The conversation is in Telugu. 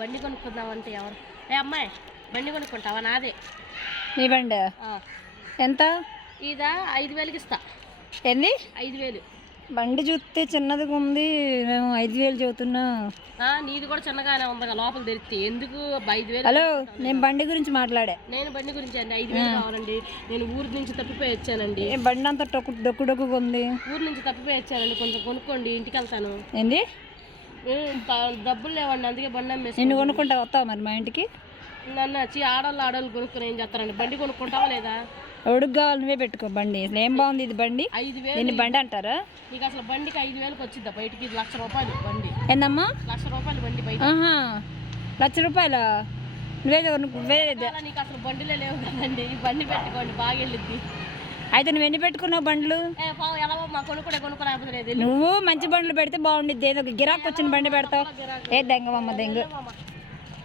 బండి కొనుక్కుందామంటే ఎవరు ఏ అమ్మాయి బండి కొనుక్కుంటావా? నాదే. నీ బండి ఎంత? ఇదా 5,000కి ఇస్తా. ఎన్ని? 5,000. బండి చూస్తే చిన్నది ఉంది, మేము 5,000 చదువుతున్నా. నీది కూడా చిన్నగానే ఉందిగా, లోపల తెరిస్తే ఎందుకు 5,000? హలో, నేను బండి గురించి మాట్లాడా. నేను బండి గురించి అండి. 5,000 కావాలండి. నేను ఊరి నుంచి తప్పిపోయి వచ్చానండి. బండి అంతా డొక్కు డొక్కుగా ఉంది. ఊరి నుంచి తప్పిపోయి వచ్చానండి, కొంచెం కొనుక్కోండి, ఇంటికి వెళ్తాను. ఏంది? డబ్బులు లేవండి, అందుకే బండి అమ్మేసి. నిన్ను కొనుక్కుంటా వస్తావా మరి మా ఇంటికి? నన్ను వచ్చి ఆడోళ్ళు కొనుక్కుని ఏం చేస్తారండి? బండి కొనుక్కుంటావా లేదా? ఎవడికి కావాలి నువ్వే పెట్టుకో బండి. ఏం బాగుంది ఇది బండి. 5,000. దీన్ని బండి అంటారా? నీకు అసలు బండికి 5,000కి వచ్చిద్దా బయటికి? ఇది ₹1,00,000 బండి. ఏందమ్మా? ₹1,00,000 బండి బయట. ₹1,00,000? నువ్వే నీకు అసలు బండిలే లేవు కదండి. బండి పెట్టుకోండి, బాగా వెళ్ళిద్ది. అయితే నువ్వు ఎన్ని పెట్టుకున్నావు బండ్లు? ఎలా మా కొనుక్కోలేకపోతే నువ్వు మంచి బండ్లు పెడితే బాగుండిద్ది. ఏదో గిరాకు వచ్చిన బండి పెడతావు. ఏ దెంగమమ్మ దెంగ.